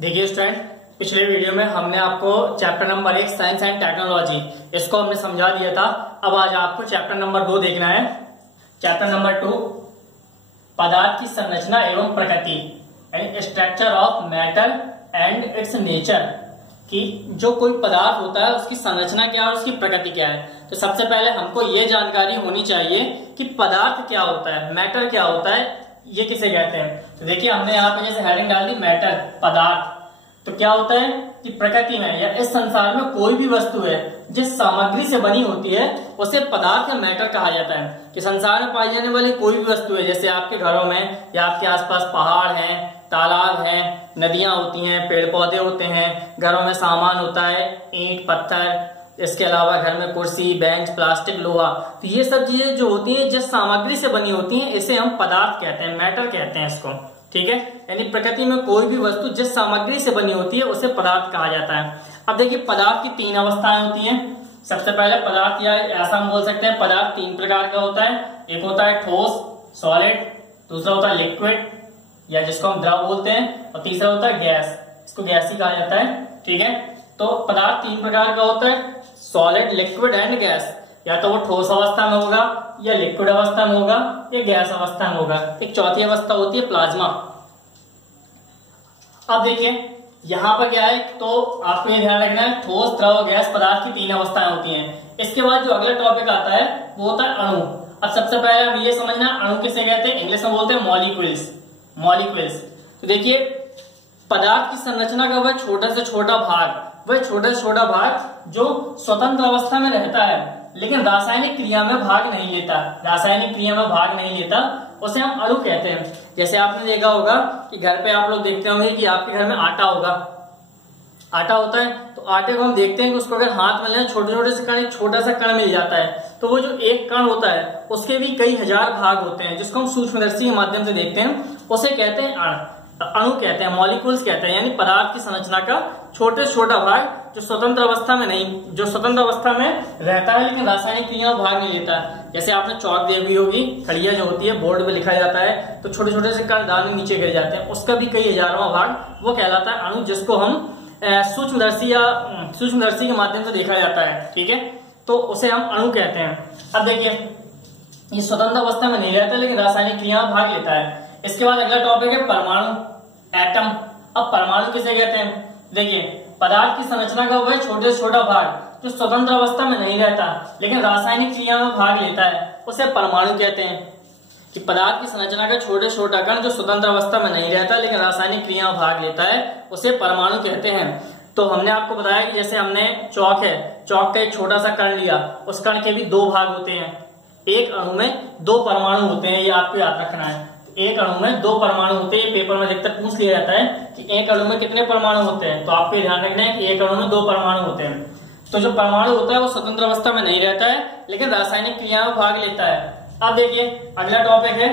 देखिए स्टूडेंट, पिछले वीडियो में हमने आपको chapter number 1 science and technology इसको हमने समझा दिया था। अब आज आपको चैप्टर नंबर 2 देखना है। चैप्टर नंबर 2 पदार्थ की संरचना एवं प्रकृति, यानी structure of matter and it's nature, कि जो कोई पदार्थ होता है उसकी संरचना क्या है और उसकी प्रकृति क्या है। तो सबसे पहले हमको ये जानकारी होनी चाहिए कि पदार्थ क्या होता है, मैटर क्या होता है, ये किसे कहते हैं। तो देखिए हमने यहाँ पे जैसे हेडिंग डाल दी मैटर, पदार्थ। तो क्या होता है कि प्रकृति में या इस संसार में कोई भी वस्तु है जिस सामग्री से बनी होती है उसे पदार्थ या मैटर कहा जाता है। कि संसार में पाई जाने वाली कोई भी वस्तु है, जैसे आपके घरों में या आपके आसपास पहाड़ हैं, तालाब हैं, नदियां होती हैं, पेड़ पौधे होते हैं, घरों में सामान होता है, ईंट पत्थर, इसके अलावा घर में कुर्सी बेंच प्लास्टिक लोहा। तो ये सब चीजें जो होती हैं जिस सामग्री से बनी होती हैं इसे हम पदार्थ कहते हैं, मैटर कहते हैं इसको। ठीक है, यानी प्रकृति में कोई भी वस्तु जिस सामग्री से बनी होती है उसे पदार्थ कहा जाता है। अब देखिए पदार्थ की 3 अवस्थाएं होती हैं। सबसे पहले पदार्थ, या ऐसा हम बोल सकते हैं पदार्थ 3 प्रकार का होता है। एक होता है ठोस सॉलिड, दूसरा होता है लिक्विड या जिसको हम द्रव बोलते हैं, और तीसरा होता है गैस, इसको गैस ही कहा जाता है। ठीक है, तो पदार्थ 3 प्रकार का होता है, सॉलिड लिक्विड एंड गैस। या तो वो ठोस अवस्था में होगा, या लिक्विड अवस्था में होगा, या गैस अवस्था में होगा। एक चौथी अवस्था होती है प्लाज्मा। अब देखिए यहां पर क्या है, तो आपको ये ध्यान रखना है ठोस द्रव गैस पदार्थ की 3 अवस्थाएं होती हैं। इसके बाद जो अगला टॉपिक आता है वो होता है अणु। अब सबसे पहले हम ये समझना अणु किसे कहते हैं, इंग्लिश में बोलते हैं मॉलिक्यूल्स। मॉलिक्यूल्स, तो देखिए पदार्थ की संरचना का वह छोटा से छोटा भाग जो स्वतंत्र अवस्था में रहता है लेकिन रासायनिक क्रिया में भाग नहीं लेता, उसे हम अणु कहते हैं। जैसे आपने देखा होगा कि घर पे आप लोग देखते होंगे कि आपके घर में आटा होता है, तो आटे को हम देखते हैं कि उसको अगर हाथ में लें छोटे छोटे से कण, एक छोटा सा कण मिल जाता है, तो वो जो एक कण होता है उसके भी कई हजार भाग होते हैं जिसको हम सूक्ष्मदर्शी के माध्यम से देखते हैं, उसे कहते हैं अणु कहते हैं, मॉलिक्यूल्स कहते हैं। यानी पदार्थ की संरचना का छोटे से छोटा भाग जो स्वतंत्र अवस्था में रहता है लेकिन रासायनिक क्रिया में भाग नहीं लेता। जैसे आपने चौक देखी होगी, खड़िया जो होती है बोर्ड पे लिखा जाता है, तो छोटे छोटे से कण दाने नीचे गिर जाते हैं, उसका भी कई हजारों भाग वो कहलाता है अणु, जिसको हम सूक्ष्मदर्शी के माध्यम से देखा जाता है। ठीक है, तो उसे हम अणु कहते हैं। अब देखिए ये स्वतंत्र अवस्था में नहीं रहता लेकिन रासायनिक क्रिया में भाग लेता है। इसके बाद अगला टॉपिक है परमाणु, एटम। अब परमाणु किसे कहते हैं, देखिए पदार्थ की संरचना का वह छोटे से छोटा भाग जो स्वतंत्र अवस्था में नहीं रहता लेकिन रासायनिक क्रिया में भाग लेता है, उसे परमाणु कहते हैं। कि पदार्थ की संरचना का छोटे से छोटा कण जो स्वतंत्र अवस्था में नहीं रहता लेकिन रासायनिक क्रिया में भाग लेता है, उसे परमाणु कहते हैं। तो हमने आपको बताया कि जैसे हमने चौक का एक छोटा सा कण लिया, उस कण के भी 2 भाग होते हैं। एक अणु में 2 परमाणु होते हैं, ये आपको याद रखना है। एक अणु में 2 परमाणु होते हैं, पेपर में अधिकतर पूछ लिया जाता है कि एक अणु में कितने परमाणु होते हैं, तो आपको ध्यान रखना है कि एक अणु में 2 परमाणु होते हैं। तो जो परमाणु होता है वो स्वतंत्र अवस्था में नहीं रहता है लेकिन रासायनिक क्रिया में भाग लेता है। अब देखिए अगला टॉपिक है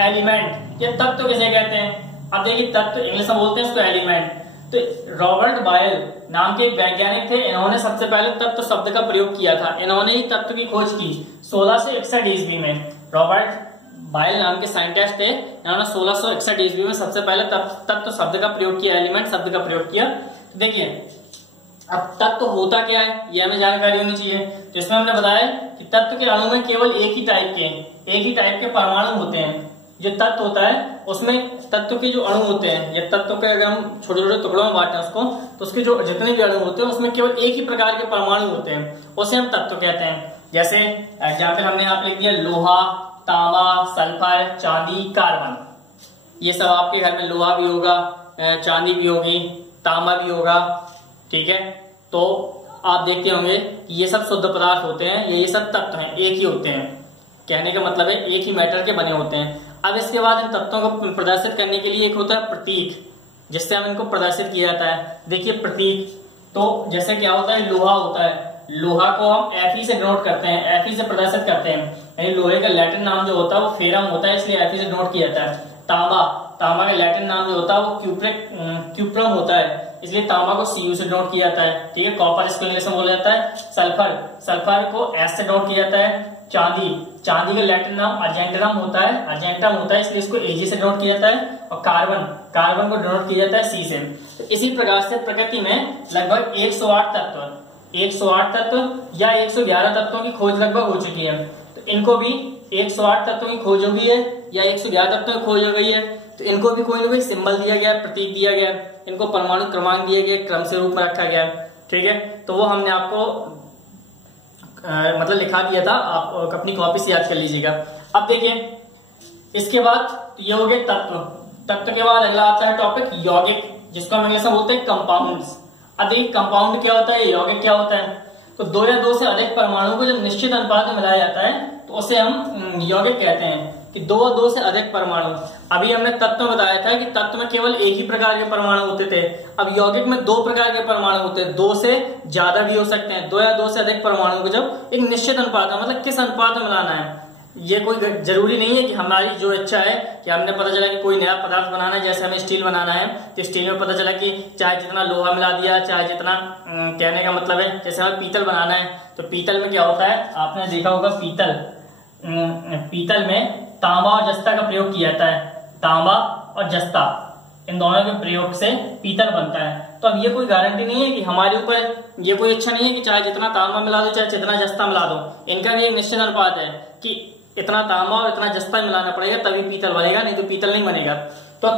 एलिमेंट, ये तत्व किसे कहते हैं। अब देखिए तत्व इंग्लिश में बोलते हैं इसको एलिमेंट। तो रॉबर्ट बायल नाम के एक वैज्ञानिक थे, इन्होंने सबसे पहले तत्व शब्द का प्रयोग किया था। इन्होंने ही तत्व की खोज की 1661 ईस्वी में। रॉबर्ट बायल नाम के साइंटिस्ट थे, इन्होंने 1661 ईस्वी में सबसे पहले तत्व शब्द का प्रयोग किया, एलिमेंट शब्द का प्रयोग किया। तो देखिए अब तत्व होता क्या है ये हमें जानकारी होनी चाहिए। तो इसमें हमने बताया कि तत्व के अणु में केवल एक ही टाइप के परमाणु होते हैं। जो तत्व होता है उसमें तत्व के जो अणु होते हैं, या तत्व के अगर हम छोटे छोटे टुकड़ों में बांटें उसको, तो उसके जो जितने भी अणु होते हैं उसमें केवल एक ही प्रकार के परमाणु होते हैं, उसे हम तत्व कहते हैं। जैसे एग्जाम्पल हमने यहाँ पे लिख दिया लोहा, तांबा, सल्फर, चांदी, कार्बन। ये सब आपके घर में लोहा भी होगा, चांदी भी होगी, तांबा भी होगा। ठीक है, तो आप देखते होंगे कि ये सब शुद्ध पदार्थ होते हैं, ये सब तत्व हैं, एक ही होते हैं। कहने का मतलब है एक ही मैटर के बने होते हैं। अब इसके बाद इन तत्वों को प्रदर्शित करने के लिए एक होता है प्रतीक, जिससे हम इनको प्रदर्शित किया जाता है। देखिए प्रतीक, तो जैसे क्या होता है, लोहा होता है, लोहा को हम Fe से डिनोट करते हैं, Fe से प्रदर्शित करते हैं। यानी लोहे का लैटिन नाम जो होता है वो फेरम होता है, इसलिए Fe से डिनोट किया जाता है। तांबा का लैटिन नाम जो होता है वो क्यूप्रम होता है, इसलिए तांबा को Cu से डिनोट किया जाता है। ठीक है, कॉपर इसको इंग्लिश में बोला जाता है। सल्फर को S से डिनोट किया जाता है। चांदी का लैटिन नाम अर्जेंटम होता है, इसलिए इसको Ag से डिनोट किया जाता है। और कार्बन को डिनोट किया जाता है C से। तो इसी प्रकार से प्रकृति में लगभग 108 तत्व या 111 तत्वों की खोज लगभग हो चुकी है। तो इनको भी 108 तत्वों की खोज हो गई है या 111 तत्वों की खोज हो गई है, तो इनको भी कोई ना कोई सिंबल दिया गया, प्रतीक दिया गया, इनको परमाणु क्रमांक दिया गया, क्रम से रूप में रखा गया। ठीक है, तो वो हमने आपको मतलब लिखा दिया था, आप अपनी कॉपी से याद कर लीजिएगा। अब देखिए इसके बाद ये हो गए तत्व के बाद अगला आता है टॉपिक यौगिक, जिसको हम इंग्लिश में बोलते हैं कंपाउंड्स। अब देखिए कंपाउंड क्या होता है, यौगिक क्या होता है। तो दो या दो से अधिक परमाणु को जब निश्चित अनुपात में मिलाया जाता है तो उसे हम यौगिक कहते हैं, कि दो से अधिक परमाणु। अभी हमने तत्व में बताया था कि तत्व में केवल एक ही प्रकार के परमाणु होते थे, अब यौगिक में दो प्रकार के परमाणु होते हैं, दो से ज्यादा भी हो सकते हैं। दो या दो से अधिक परमाणु को जब एक निश्चित अनुपात में, मतलब किस अनुपात में मिलाना है, ये कोई जरूरी नहीं है कि हमारी जो इच्छा है कि हमने पता चला कि कोई नया पदार्थ बनाना है, जैसे हमें स्टील बनाना है तो स्टील में पता चला कि चाहे जितना लोहा मिला दिया, चाहे जितना, कहने का मतलब है जैसे हमें पीतल बनाना है तो पीतल में क्या होता है, आपने देखा होगा पीतल में तांबा और जस्ता का प्रयोग किया जाता है। तांबा और जस्ता इन दोनों के प्रयोग से पीतल बनता है। तो अब ये कोई गारंटी नहीं है कि हमारे ऊपर ये कोई इच्छा नहीं है कि चाहे जितना तांबा मिला दो चाहे जितना जस्ता मिला दो, इनका भी एक निश्चित अनुपात है कि इतना तांबा और इतना जस्ता मिलाना पड़ेगा तभी पीतल बनेगा, नहीं तो पीतल नहीं बनेगा। तो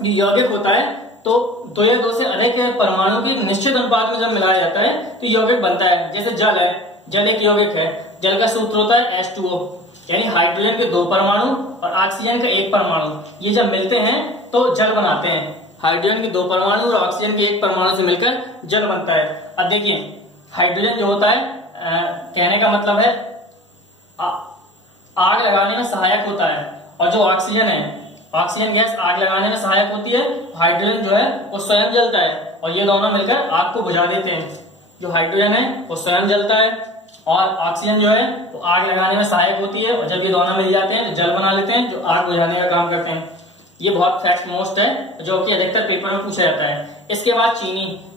यौगिक होता है तो दो या दो से अधिक परमाणु के निश्चित अनुपात में जब मिलाया जाता है तो यौगिक बनता है। जैसे जल है, जल एक यौगिक है। जल का सूत्र होता है H2O, यानी हाइड्रोजन के दो परमाणु और ऑक्सीजन का एक परमाणु, ये जब मिलते हैं तो जल बनाते हैं। हाइड्रोजन के दो परमाणु और ऑक्सीजन के एक परमाणु से मिलकर जल बनता है। अब देखिए हाइड्रोजन जो होता है, कहने का मतलब है आग लगाने में सहायक होता है, और जो ऑक्सीजन है, ऑक्सीजन गैस आग लगाने में सहायक होती है। हाइड्रोजन जो है वो स्वयं जलता है और ये दोनों मिलकर आग को बुझा देते हैं। जो हाइड्रोजन है वो स्वयं जलता है और ऑक्सीजन जो है वो आग लगाने में सहायक होती है, और जब ये दोनों मिल जाते हैं तो जल बना लेते हैं जो आग बुझाने का काम करते हैं। ये बहुत फैक्ट मोस्ट है जो कि अधिकतर पेपर में पूछा जाता है। इसके बाद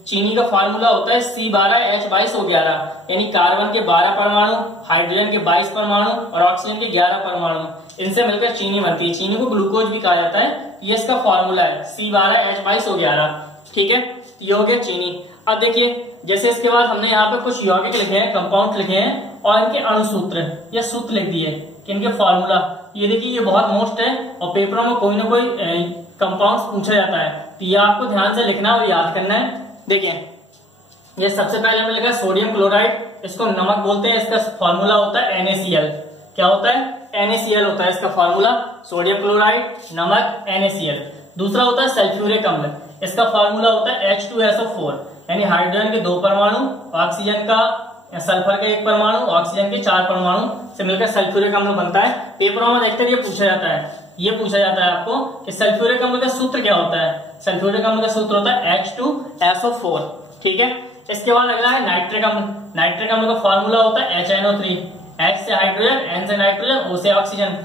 चीनी का फार्मूला होता है C12H22O11, यानी कार्बन के 12 परमाणु, हाइड्रोजन के 22 परमाणु और ऑक्सीजन के 11 परमाणु, इनसे मिलकर चीनी बनती है। चीनी को ग्लूकोज भी कहा जाता है। ये इसका फार्मूला है C12H22O11। ठीक है, ये हो गया चीनी। अब देखिए जैसे इसके बाद हमने यहाँ पे कुछ यौगिक लिखे हैं, कंपाउंड लिखे हैं और इनके अणुसूत्र या सूत्र लिख दिए कि इनके फार्मूला। ये देखिए ये बहुत मोस्ट है और पेपरों में कोई ना कोई कंपाउंड्स पूछा जाता है, तो ये आपको ध्यान से लिखना और याद करना है। देखिए ये सबसे पहले हमने लिखा सोडियम क्लोराइड, इसको नमक बोलते हैं। इसका फार्मूला होता है NaCl। क्या होता है? NaCl होता है इसका फार्मूला, सोडियम क्लोराइड, नमक, NaCl। दूसरा होता है सल्फ्यूरिक अम्ल, इसका फार्मूला होता है H2SO4, यानी हाइड्रोजन के 2 परमाणु, ऑक्सीजन का, सल्फर का 1 परमाणु, ऑक्सीजन के 4 परमाणु से मिलकर सल्फ्यूरिक अम्ल बनता है। पेपरों में देखते ये पूछा जाता है, ये पूछा जाता है आपको कि सल्फ्यूरिक अम्ल का सूत्र क्या होता है। सल्फ्यूरिक अम्ल का सूत्र होता है H2SO4। ठीक है, इसके बाद अगला है नाइट्रिक अम्ल। नाइट्रिक अम्ल का फार्मूला होता है HNO3, H से हाइड्रोजन, N से नाइट्रोजन, O से ऑक्सीजन।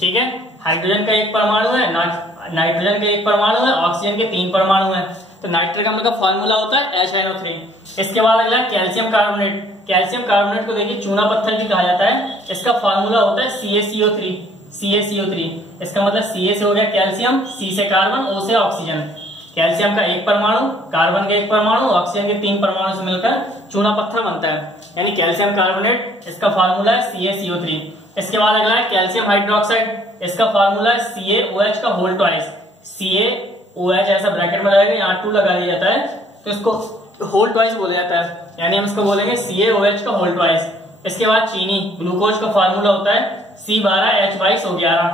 ठीक है, हाइड्रोजन का 1 परमाणु है, नाइट्रोजन का 1 परमाणु है, ऑक्सीजन के 3 परमाणु है, तो नाइट्रिक अम्ल का फार्मूला होता है HNO3। इसके बाद अगला कैल्शियम कार्बोनेट। कैल्शियम कार्बोनेट को देखिए चूना पत्थर भी कहा जाता है। इसका फार्मूला होता है CaCO3। इसका मतलब Ca से हो गया कैल्शियम, C से कार्बन, O से ऑक्सीजन। कैल्शियम का 1 परमाणु, कार्बन का 1 परमाणु, ऑक्सीजन के 3 परमाणु से मिलकर चूना पत्थर बनता है, यानी कैल्शियम कार्बोनेट। इसका फार्मूला है CaCO3। इसके बाद अगला है कैल्शियम हाइड्रोक्साइड। इसका फार्मूला है CaOH का होल ट्वाइस। CaOH ऐसा ब्रैकेट में रहेगा, यहाँ 2 लगा दिया जाता है तो इसको होल ट्वाइस बोला जाता है, यानी हम इसको बोलेंगे CaOH का होल ट्वाइस। इसके बाद चीनी, ग्लूकोज का फार्मूला होता है C12H22O11।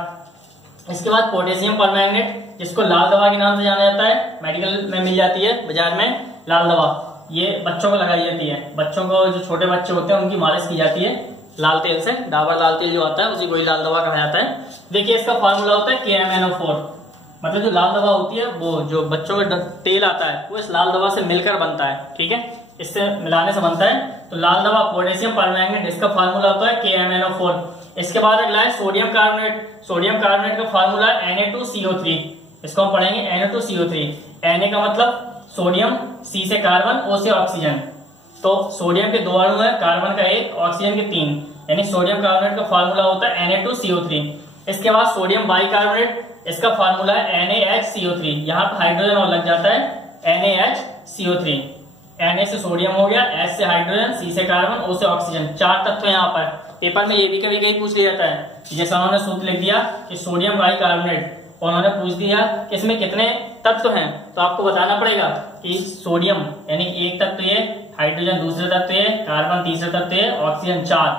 इसके बाद पोटेशियम परमैंगनेट, जिसको लाल दवा के नाम से जाना जाता है, मेडिकल में मिल जाती है बाजार में लाल दवा, ये बच्चों को लगाई जाती है। बच्चों को, जो छोटे बच्चे होते हैं उनकी मालिश की जाती है लाल तेल से, डाबर लाल तेल जो आता है उसी को ही लाल दवा कहा जाता है। देखिए इसका फार्मूला होता है KMNO4, मतलब जो लाल दवा होती है वो जो बच्चों का तेल आता है वो इस लाल दवा से मिलकर बनता है। ठीक है, इससे मिलाने से बनता है। तो लाल दवा पोटेशियम परमैंगनेट, इसका फार्मूला होता है KMNO4। इसके बाद अगला है सोडियम कार्बोनेट। सोडियम कार्बोनेट का फार्मूला Na2CO3। इसको हम पढ़ेंगे Na2CO3। Na का मतलब सोडियम, C से कार्बन, O से ऑक्सीजन। तो सोडियम के 2 अणु है, कार्बन का 1, ऑक्सीजन के 3, यानी सोडियम कार्बोनेट का फार्मूला होता है Na2CO3। इसके बाद सोडियम बाइकार्बोनेट, इसका फार्मूला है NaHCO3। यहाँ पर हाइड्रोजन और लग जाता है NaHCO3। Na से सोडियम हो गया, H से हाइड्रोजन, C से कार्बन, O से ऑक्सीजन, 4 तत्व यहाँ पर। पेपर में ये भी कभी कभी पूछ लिया जाता है, जैसे उन्होंने सूत्र लिख दिया कि सोडियम बाइकार्बोनेट, और उन्होंने पूछ दिया कि इसमें कितने तत्व हैं, तो आपको बताना पड़ेगा कि सोडियम यानी एक तत्व ये, हाइड्रोजन दूसरे तत्व ये, कार्बन तीसरे तत्व ये, ऑक्सीजन 4